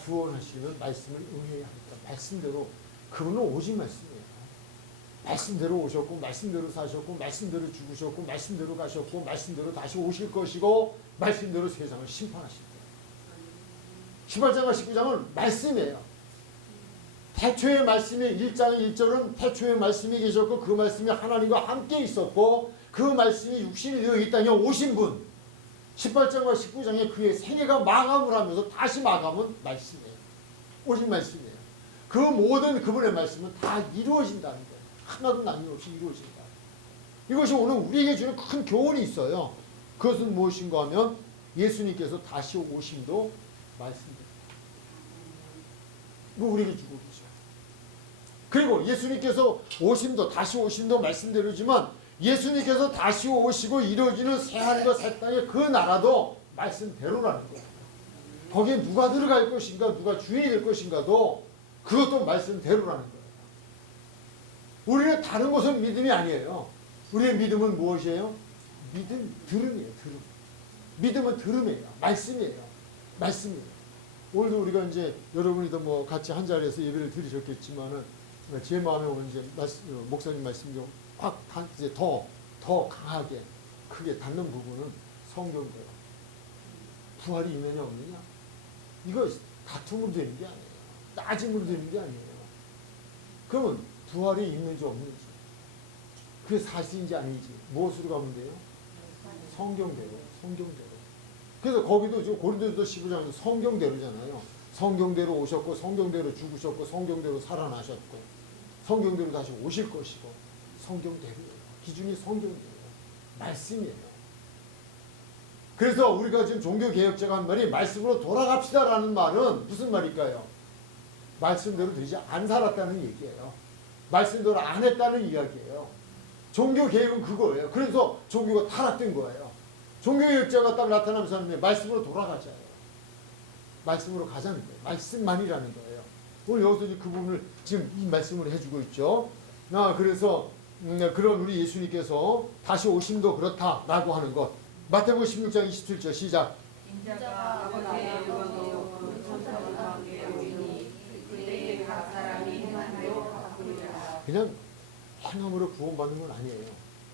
구원하시면 말씀을 응해야 합니다. 말씀대로. 그분은 오직 말씀이에요. 말씀대로 오셨고 말씀대로 사셨고 말씀대로 죽으셨고 말씀대로 가셨고 말씀대로 다시 오실 것이고 말씀대로 세상을 심판하실 거예요. 18장과 19장은 말씀이에요. 태초의 말씀이 1장 1절은 태초의 말씀이 계셨고 그 말씀이 하나님과 함께 있었고 그 말씀이 육신이 되어 이 땅에 오신 분. 18장과 19장에 그의 생애가 마감을 하면서 다시 마감은 말씀이에요. 오직 말씀이에요. 그 모든 그분의 말씀은 다 이루어진다는 거예요. 하나도 남김없이 이루어진다. 이것이 오늘 우리에게 주는 큰 교훈이 있어요. 그것은 무엇인가 하면 예수님께서 다시 오심도 말씀입니다. 뭐 우리에게 주고 계셔. 그리고 예수님께서 오심도 다시 오심도 말씀대로지만 예수님께서 다시 오시고 이루어지는 새하늘과 새 땅의 그 나라도 말씀대로라는 거예요. 거기에 누가 들어갈 것인가 누가 주인이 될 것인가도 그것도 말씀대로라는 거예요. 우리는 다른 것은 믿음이 아니에요. 우리의 믿음은 무엇이에요? 믿음, 들음이에요. 들음. 믿음은 들음이에요. 말씀이에요. 말씀이에요. 오늘도 우리가 이제 여러분이도 뭐 같이 한 자리에서 예배를 드리셨겠지만은 제 마음에 오는 이제 목사님 말씀 좀 확 이제 더 강하게 크게 닿는 부분은 성경대로 부활이 있느냐 없느냐 이거 다툼으로 되는 게 아니에요. 따짐으로 되는 게 아니에요. 그러면 부활이 있는지 없는지 그게 사실인지 아닌지 무엇으로 가면 돼요? 성경대로. 그래서 거기도 지금 고린도서 15장에서 성경대로잖아요. 성경대로 오셨고 성경대로 죽으셨고 성경대로 살아나셨고 성경대로 다시 오실 것이고 성경대로예요. 기준이 성경대로예요. 말씀이에요. 그래서 우리가 지금 종교개혁자가 한 말이 말씀으로 돌아갑시다라는 말은 무슨 말일까요? 말씀대로 되지 안 살았다는 얘기예요. 말씀대로 안 했다는 이야기예요. 종교개혁은 그거예요. 그래서 종교가 타락된 거예요. 종교개혁자가 딱 나타나면서 하는 말씀으로 돌아가자예요. 말씀으로 가자는 거예요. 말씀만이라는 거예요. 오늘 여기서 그 부분을 지금 이 말씀을 해주고 있죠. 그래서 그런 우리 예수님께서 다시 오심도 그렇다라고 하는 것. 마태복음 16장 27절 시작. 인자가 아버지의 영광으로 천사와 함께 오리니 그때에 각 사람이 행한 대로 갚으리라. 그냥 행함으로 구원받는 건 아니에요.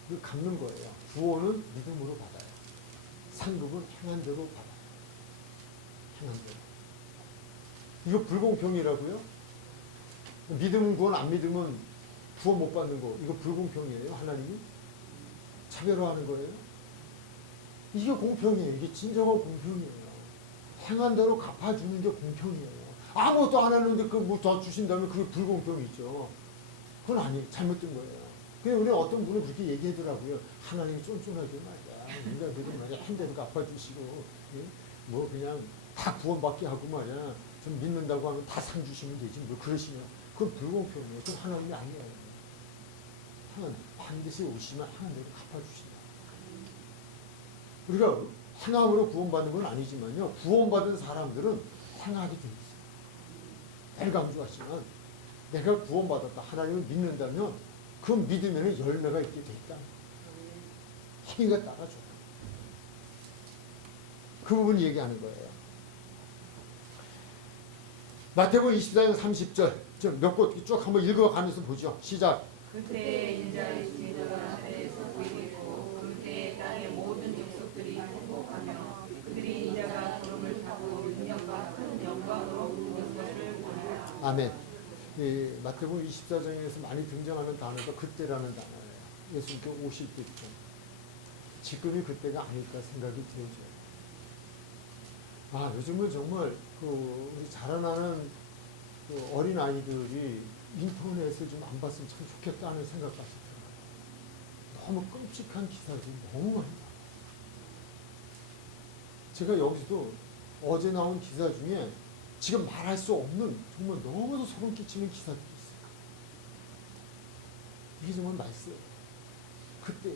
그 갚는 거예요. 구원은 믿음으로 받아요. 상급은 행한 대로 받아요. 행한 대로. 이거 불공평이라고요? 믿으면 구원, 안 믿으면 구원 못 받는 거. 이거 불공평이에요. 하나님이 차별화하는 거예요. 이게 공평이에요. 이게 진정한 공평이에요. 행한 대로 갚아주는 게 공평이에요. 아무것도 안 했는데 그 뭐 더 주신다면 그게 불공평이죠. 그건 아니에요. 잘못된 거예요. 그냥 우리 어떤 분은 그렇게 얘기하더라고요. 하나님이 쫀쫀하게 말이야. 인간들은 말이야. 한 대로 갚아주시고, 예? 뭐 그냥 다 구원받게 하고 말이야. 좀 믿는다고 하면 다 상 주시면 되지. 뭐 그러시면. 그건 불공평이에요. 그건 하나님이 아니에요. 하나님 반드시 오시면 하나님을 갚아주신다. 우리가 행함으로 구원받는 건 아니지만요. 구원받은 사람들은 행하게 돼 있어요. 늘 강조하지만 내가 구원받았다. 하나님을 믿는다면 그 믿음에는 열매가 있게 돼 있다. 행위가 따라줘요. 그 부분 얘기하는 거예요. 마태복음 24장 30절 몇 곳 쭉 한번 읽어가면서 보죠. 시작. 그때 인자의 주인은 하늘에서 보이겠고 그때 땅의 모든 족속들이 통곡하며 그들이 인자가 구름을 타고 능력과 큰 영광으로 오는 것을 보리라. 아멘. 마태복음 24장에서 많이 등장하는 단어가 그때라는 단어예요. 예수님께 오실 때쯤. 지금이 그때가 아닐까 생각이 들죠. 요즘은 정말 우리 자라나는 어린 아이들이 인터넷을 좀 안 봤으면 참 좋겠다는 생각까지 들어요. 너무 끔찍한 기사들이 너무 많이 나와요. 제가 여기서도 어제 나온 기사 중에 지금 말할 수 없는 정말 너무도 소름 끼치는 기사들이 있어요. 이게 정말 말씀이에요. 그때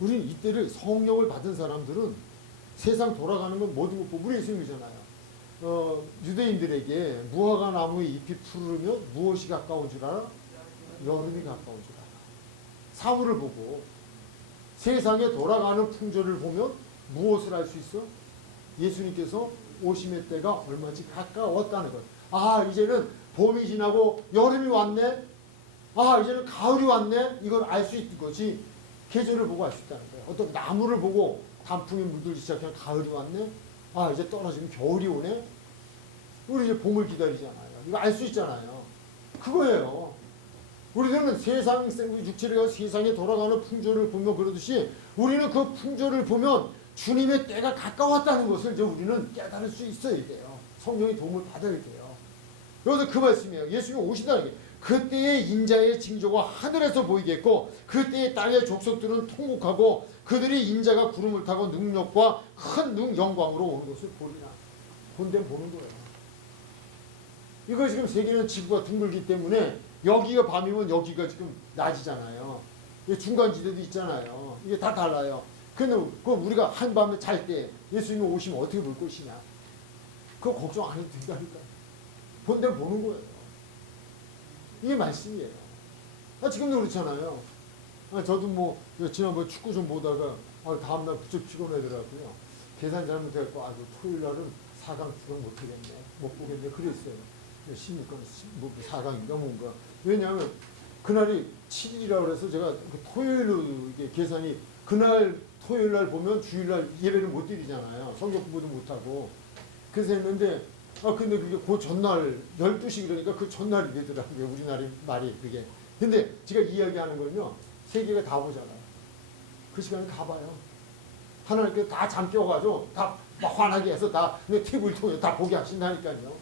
우리는 이때를 성령을 받은 사람들은 세상 돌아가는 건 모든 것 보고 우리 예수님이잖아요. 유대인들에게 무화과 나무의 잎이 푸르면 무엇이 가까운 줄 알아? 여름이 가까운 줄 알아. 사물을 보고 세상에 돌아가는 풍조를 보면 무엇을 알 수 있어? 예수님께서 오심의 때가 얼마지 가까웠다는 것. 이제는 봄이 지나고 여름이 왔네. 이제는 가을이 왔네. 이걸 알 수 있는 거지. 계절을 보고 알 수 있다는 거예요. 어떤 나무를 보고 단풍이 물들기 시작하면 가을이 왔네. 이제 떨어지면 겨울이 오네. 우리 이제 봄을 기다리잖아요. 이거 알 수 있잖아요. 그거예요. 우리들은 세상 육체를 가지고 세상에 돌아가는 풍조를 보면 그러듯이 우리는 그 풍조를 보면 주님의 때가 가까웠다는 것을 이제 우리는 깨달을 수 있어야 돼요. 성령의 도움을 받아야 돼요. 여기서 그 말씀이에요. 예수님이 오신다는 게 그때의 인자의 징조가 하늘에서 보이겠고 그때의 땅의 족속들은 통곡하고 그들이 인자가 구름을 타고 능력과 큰 영광으로 오는 것을 보리라. 본데 보는 거예요. 이거 지금 세계는 지구가 둥글기 때문에 여기가 밤이면 여기가 지금 낮이잖아요. 중간지대도 있잖아요. 이게 다 달라요. 근데 우리가 한밤에 잘 때 예수님이 오시면 어떻게 볼 것이냐. 그거 걱정 안 해도 된다니까. 본데 보는 거예요. 이게 말씀이에요. 지금도 그렇잖아요. 저도 뭐 지난번 축구 좀 보다가 다음날 부쩍 피곤하더라고요. 계산 잘못해갖고 토요일 날은 4강 구경 못하겠네, 못 보겠네 그랬어요. 16강 뭐 4강인가 뭔가. 왜냐하면 그날이 7일이라 그래서 제가 그 토요일로 이게 계산이 그날 토요일 날 보면 주일 날 예배를 못 드리잖아요. 성경 공부도 못 하고. 그래서 했는데 근데 그게 그 전날 12시 그러니까 그 전날이 되더라고요. 우리나라 말이 그게. 근데 제가 이야기하는 건요. 세계가 다 보잖아요. 그 시간에 가봐요. 하나님께서 다 잠 깨워가지고 다 막 화나게 해서 다 TV를 통해 다 보게 하신다니까요.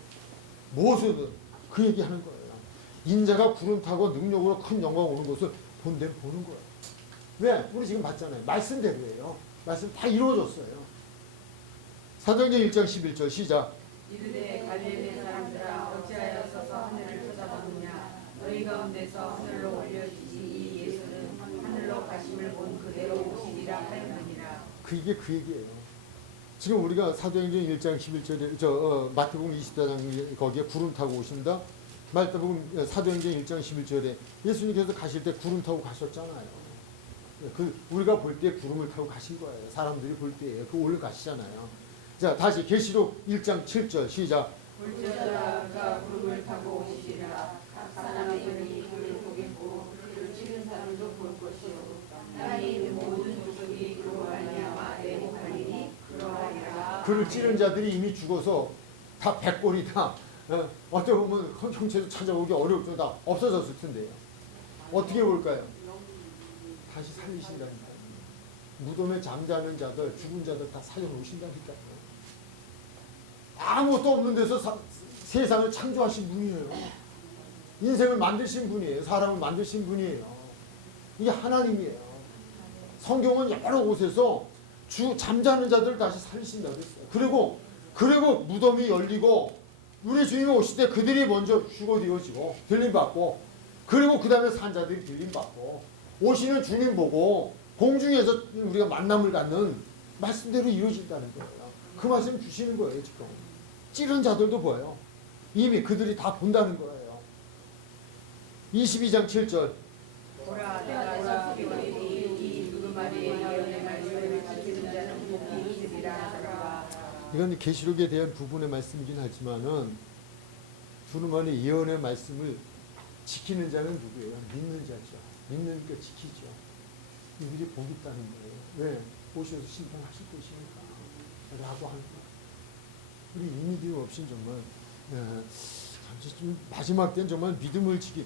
무엇이든 그 얘기하는 거예요. 인자가 구름 타고 능력으로 큰 영광 오는 것을 본대로 보는 거예요. 왜? 우리 지금 봤잖아요. 말씀대로예요. 말씀 다 이루어졌어요. 사도행전 1장 11절 시작. 이르되 갈릴리 사람들아 어찌하여 서서 하늘을 쳐다보느냐 너희 가운데서 하늘로 올려지신 이 예수는 하늘로 가심을 본 그대로 오시리라 하였느니라. 그게 그 얘기예요. 지금 우리가 사도행전 1장 11절에 마태복음 24장 거기에 구름 타고 오신다. 마태복음 사도행전 1장 11절에 예수님께서 가실 때 구름 타고 가셨잖아요. 우리가 볼 때 구름을 타고 가신 거예요. 사람들이 볼 때에 그 올라가시잖아요. 자, 다시 계시록 1장 7절 시작. 볼지어다 구름을 타고 오시리라. 각 사람이 그를 보겠고 그를 치는 사람도 볼 것이요 땅에 있는 모든 족속이 그로 말미암아 애곡하리니 그러하리라. 그를 찌른 자들이 이미 죽어서 다 백골이다. 어떻게 보면 형체도 찾아오기 어려울 정도 다 없어졌을 텐데요. 어떻게 볼까요? 다시 살리신다니까요. 무덤에 잠자는 자들, 죽은 자들 다 살려놓으신다니까요. 아무것도 없는 데서 세상을 창조하신 분이에요. 인생을 만드신 분이에요. 사람을 만드신 분이에요. 이게 하나님이에요. 성경은 여러 곳에서 잠자는 자들을 다시 살리신다고 했어요. 그리고 무덤이 열리고 우리 주님이 오실 때 그들이 먼저 휴거되어지고 들림받고 그리고 그 다음에 산자들이 들림받고 오시는 주님 보고 공중에서 우리가 만남을 갖는 말씀대로 이루어진다는 거예요. 그 말씀 주시는 거예요. 지금 찌른 자들도 보여요. 이미 그들이 다 본다는 거예요. 22장 7절 보라 내가 지키오니 이 두루마리의 예언의 말씀을 지키는 자는 복이 있으리라 하더라. 이건 계시록에 대한 부분의 말씀이긴 하지만은 두루마리 예언의 말씀을 지키는 자는 누구예요? 믿는 자죠. 믿는 게 지키죠. 이들이 복 있다는 거예요. 왜? 오셔서 심판하실 것이니까 라고 하는 거예요. 우리 이 믿음 없인 정말 좀 마지막 때는 정말 믿음을 지키.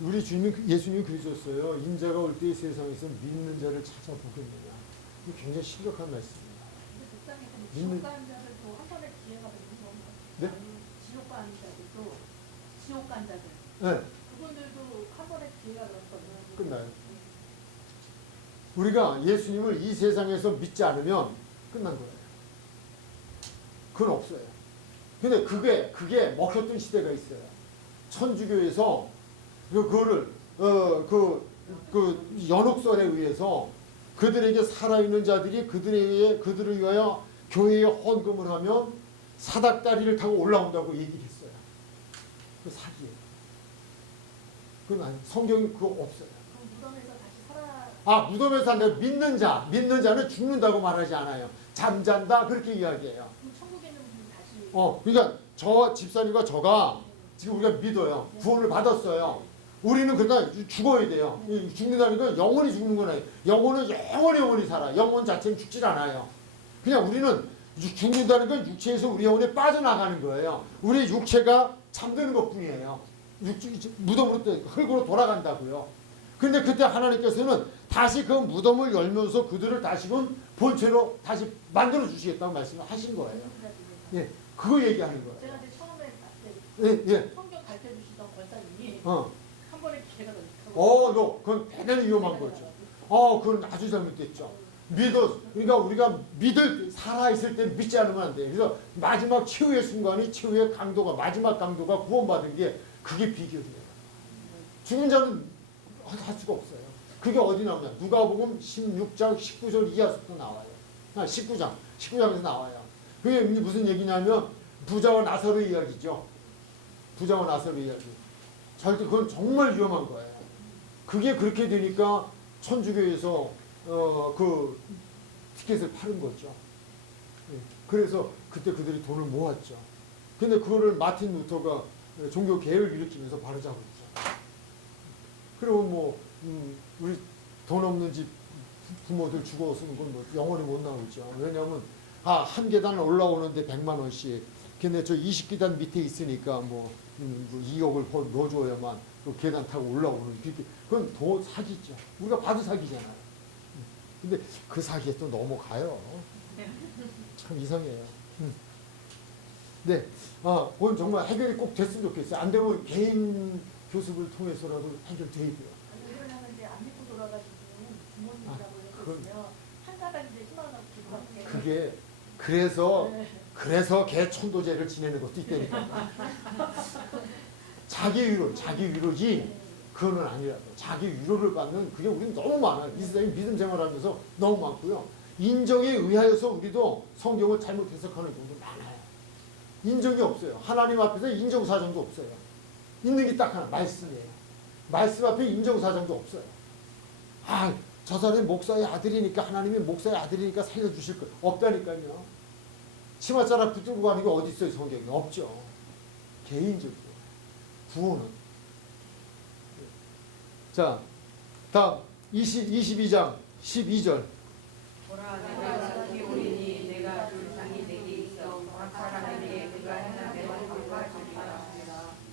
우리 주님이 예수님이 그러셨어요. 인자가 올 때 세상에서 믿는 자를 찾아보겠느냐. 이거 굉장히 심각한 말씀입니다. 지옥 가는 자들도 한 번의 기회가 되는 건가요? 네? 지옥 가는 자들도 지옥 간 자들 네. 그분들도 한 번의 기회가 되었거든요. 끝나요. 우리가 예수님을 이 세상에서 믿지 않으면 끝난 거예요. 그건 없어요. 근데 그게 먹혔던 시대가 있어요. 천주교에서 그거를 그 연옥설에 의해서 그들에게 살아있는 자들이 그들을 위하여 교회에 헌금을 하면 사닥다리를 타고 올라온다고 얘기를 했어요. 그 사기예요. 그건 아니, 성경이 그거 없어요. 그럼 무덤에서 다시 살아. 무덤에서 산다. 믿는 자는 죽는다고 말하지 않아요. 잠잔다 그렇게 이야기해요. 그럼 천국에 있는 분이 다시. 그러니까 저 집사님과 저가 지금 우리가 믿어요. 구원을 받았어요. 우리는 그러다 죽어야 돼요. 죽는다는 건 영원히 죽는 건 아니에요. 영혼은 영원히 살아. 영혼 자체는 죽질 않아요. 그냥 우리는 죽는다는 건 육체에서 우리 영혼에 빠져나가는 거예요. 우리 육체가 잠드는 것뿐이에요. 무덤으로 흙으로 돌아간다고요. 근데 그때 하나님께서는 다시 그 무덤을 열면서 그들을 다시금 본체로 다시 만들어 주시겠다고 말씀을 하신 거예요. 예, 그거 얘기하는 거예요. 제가 이제 처음에 봤을 때 예. 성경 가르쳐 주시던 권사님이 어. 한 번의 기회가 더 있다고. 그건 대단히 위험한 거죠. 그건 아주 잘못됐죠. 그러니까 우리가 살아있을 때 믿지 않으면 안 돼요. 그래서 마지막 최후의 순간이 최후의 강도가, 마지막 강도가 구원받은 게 그게 비결이에요. 죽은 자는 할 수가 없어요. 그게 어디 나오냐. 누가복음 16장 19절 이하부터 나와요. 19장에서 나와요. 그게 무슨 얘기냐면 부자와 나사로의 이야기죠. 부자와 나사로의 이야기. 절대 그건 정말 위험한 거예요. 그게 그렇게 되니까 천주교에서 그 티켓을 파는 거죠. 예. 그래서 그때 그들이 돈을 모았죠. 근데 그거를 마틴 루터가 종교 개혁을 일으키면서 바로잡았죠. 그리고 뭐 우리 돈 없는 집 부모들 죽어서는 건 뭐 영원히 못 나오죠. 왜냐하면 한 계단 올라오는데 100만 원씩. 근데 저 20계단 밑에 있으니까 뭐 2억을 넣어줘야만 그 계단 타고 올라오는 그렇게 그건 더 사기죠. 우리가 봐도 사기잖아요. 근데 그 사기에 또 넘어가요. 참 이상해요. 네, 그건 정말 해결이 꼭 됐으면 좋겠어요. 안 되면 개인 교습을 통해서라도 해결돼야 돼요. 이러려면 이제 안 믿고 돌아가시는 부모님이라고 그건- 그러거든요. 한 사람 이제 10만 원 주고 그게 그래서 개 천도제를 지내는 것도 있다니까. 자기 위로지 그거는 아니라고. 자기 위로를 받는 그게 우리는 너무 많아요. 이 세상에 믿음 생활하면서 너무 많고요. 인정에 의하여서 우리도 성경을 잘못 해석하는 경우도 많아요. 인정이 없어요. 하나님 앞에서 인정사정도 없어요. 있는 게 딱 하나, 말씀이에요. 말씀 앞에 인정사정도 없어요. 저 사람이 목사의 아들이니까 하나님이 목사의 아들이니까 살려주실 거 없다니까요. 치맛자락 붙들고 가는 게 어디 있어요? 성경에 없죠. 개인적이에요. 구원은. 자, 다음 22장 12절. 보라 내가 지키 오리니 내가 줄 상이 내게 있어 각 사람에게 그가 행한 대로 갚아주리라.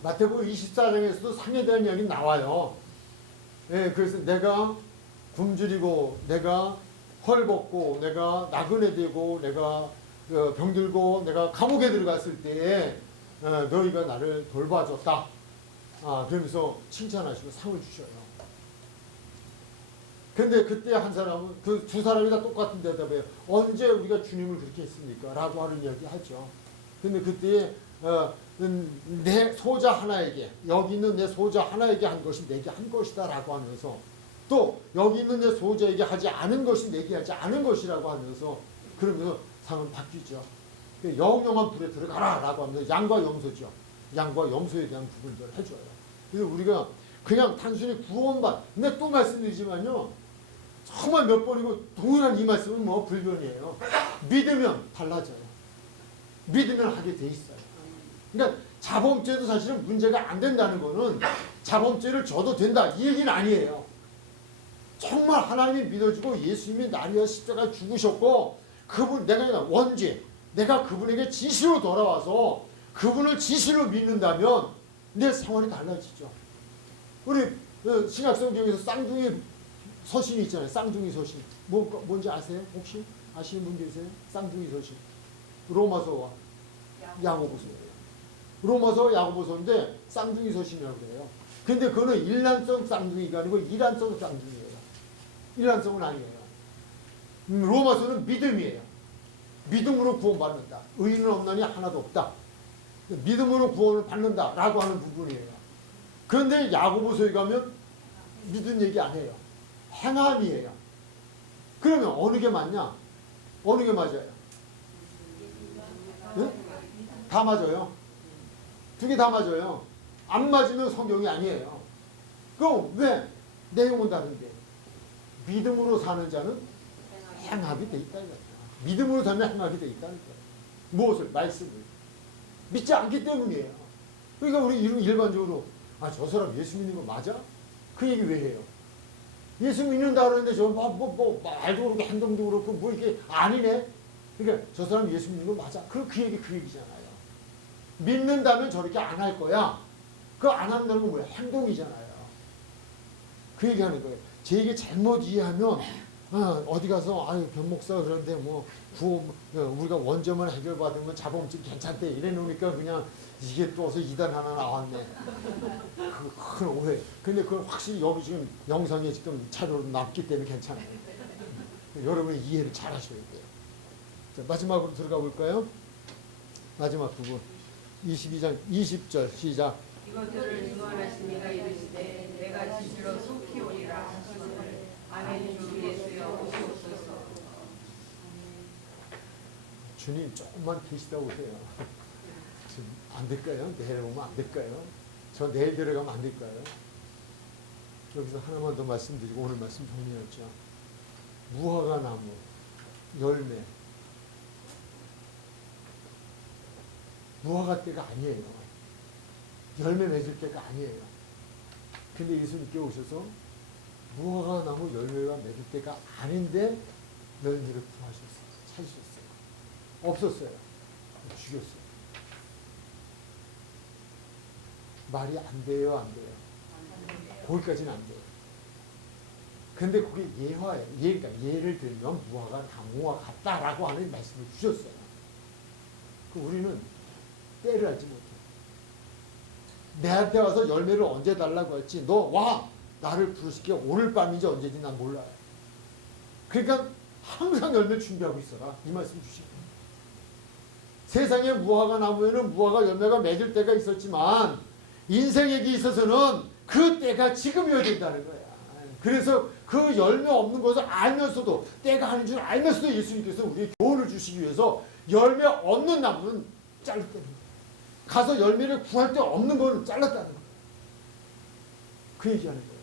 마태복음 24장에서도 상에 대한 이야기 나와요. 예, 그래서 내가 굶주리고 내가 헐벗고 내가 나그네 되고 내가 병들고 내가 감옥에 들어갔을 때에 너희가 나를 돌봐줬다. 그러면서 칭찬하시고 상을 주셔요. 근데 그때 한 사람은 그 두 사람이 다 똑같은 대답이에요. 언제 우리가 주님을 그렇게 했습니까? 라고 하는 이야기 하죠. 근데 그때 내 소자 하나에게 여기 있는 내 소자 하나에게 한 것이 내게 한 것이다 라고 하면서 또 여기 있는 내 소자에게 하지 않은 것이 내게 하지 않은 것이라고 하면서 그러면서 상은 바뀌죠. 영영한 불에 들어가라 라고 하면서 양과 염소죠. 양과 염소에 대한 부분들을 해줘요. 그래서 우리가 그냥 단순히 구원받 근데 또 말씀드리지만요. 정말 몇 번이고 동일한 이 말씀은 뭐 불변이에요. 믿으면 달라져요. 믿으면 하게 돼 있어요. 그러니까 자범죄도 사실은 문제가 안 된다는 거는 자범죄를 져도 된다 이 얘기는 아니에요. 정말 하나님이 믿어주고 예수님이 나를 위하여 십자가에 죽으셨고 그분 내가 원죄 내가 그분에게 진실로 돌아와서 그분을 진실로 믿는다면 내 생활이 달라지죠. 우리 신약성경에서 쌍둥이 서신이 있잖아요. 쌍둥이 서신. 뭔지 아세요? 혹시 아시는 분 계세요? 쌍둥이 서신. 로마서와 야고보서예요. 로마서 야고보서인데 쌍둥이 서신이라고 그래요. 근데 그거는 일란성 쌍둥이가 아니고 이란성 쌍둥이에요. 일란성은 아니에요. 로마서는 믿음이에요. 믿음으로 구원받는다. 의인은 없나니 하나도 없다. 믿음으로 구원을 받는다라고 하는 부분이에요. 그런데 야고보서에 가면 믿음 얘기 안 해요. 행함이에요. 그러면 어느 게 맞냐? 어느 게 맞아요? 네? 다 맞아요. 두 개 다 맞아요. 안 맞으면 성경이 아니에요. 그럼 왜? 내용은 다른데. 믿음으로 사는 자는 행함이 돼 있다. 믿음으로 사는 행함이 돼 있다는 거예요. 무엇을? 말씀을. 믿지 않기 때문이에요. 그러니까 우리 일반적으로 저 사람 예수 믿는 거 맞아? 그 얘기 왜 해요? 예수 믿는다 그러는데 저 말도 그렇고 행동도 그렇고 뭐 이게 아니네? 그러니까 저 사람 예수 믿는 거 맞아? 그 얘기잖아요. 믿는다면 저렇게 안 할 거야. 그거 안 한다는 건 뭐야? 행동이잖아요. 그 얘기하는 거예요. 제 얘기 잘못 이해하면 어디 가서 변목사 그런데 뭐 우리가 원점을 해결받으면 자범죄 괜찮대 이래 놓으니까 그냥 이게 또 어서 이단 하나 나왔네. 큰 오해. 근데 그건 확실히 여기 지금 영상에 지금 자료로 남기 때문에 괜찮아요. 여러분이 이해를 잘 하셔야 돼요. 자, 마지막으로 들어가 볼까요? 마지막 부분 22장 20절 시작. 이것들을 증언하시니가 이르시되 내가 진실로 속히 오리라 하시거늘 아멘 주 예수여 오시옵소서. 주님 조금만 계시다고 해요. 안 될까요? 내일 오면 안 될까요? 저 내일 들어가면 안 될까요? 여기서 하나만 더 말씀드리고 오늘 말씀 정리하죠. 무화과 나무, 열매. 무화과 때가 아니에요. 열매 맺을 때가 아니에요. 근데 예수님께 오셔서 무화과 나무 열매가 맺을 때가 아닌데 너희들을 구하셨어요. 찾으셨어요. 없었어요. 죽였어요. 말이 안 돼요, 안 돼요? 거기까지는 안 돼요. 근데 그게 예화예요. 그러니까 예를 들면 무화과 나무와 같다라고 하는 말씀을 주셨어요. 그 우리는 때를 알지 못해요. 내한테 와서 열매를 언제 달라고 했지? 너 와! 나를 부르실게. 오늘 밤인지 언제인지 난 몰라요. 그러니까 항상 열매 준비하고 있어라. 이 말씀 주시고. 세상에 무화과 나무에는 무화과 열매가 맺을 때가 있었지만 인생에게 있어서는 그 때가 지금이어야 된다는 거야. 그래서 그 열매 없는 것을 알면서도 때가 아닌 줄 알면서도 예수님께서 우리에게 교훈을 주시기 위해서 열매 없는 나무는 잘랐다는 거야. 가서 열매를 구할 데 없는 거는 잘랐다는 거야. 그 얘기하는 거야.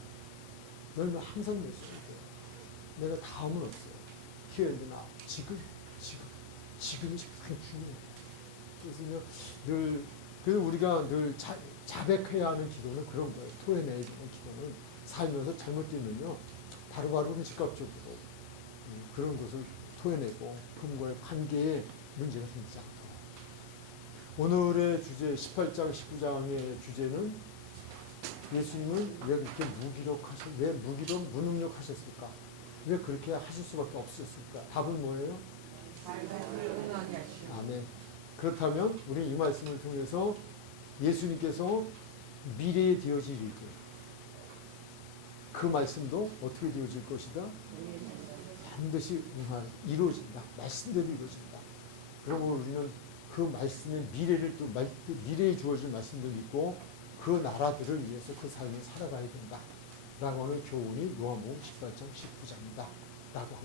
열매 항상 맺어야 돼. 내가 다음은 없어요. Here and now. 지금이 가장 중요해요. 그래서 그래서 우리가 늘 자백해야 하는 기도는 그런 거예요. 토해내야 되는 기도는 살면서 잘못되면요. 바로바로 즉각적으로 그런 것을 토해내고 그분과의 관계에 문제가 생기지 않도록. 오늘의 주제 18장 19장의 주제는 예수님은 왜 그렇게 왜 무능력하셨을까? 왜 그렇게 하실 수밖에 없었을까? 답은 뭐예요? 아멘. 그렇다면 우리 이 말씀을 통해서 예수님께서 미래에 되어질 일들, 그 말씀도 어떻게 되어질 것이다? 반드시 이루어진다. 말씀대로 이루어진다. 그러면 우리는 그 말씀의 미래를 또 미래에 주어질 말씀도 있고 그 나라들을 위해서 그 삶을 살아가야 된다. 라고 하는 교훈이 요한복음 18장 19장이다. 라고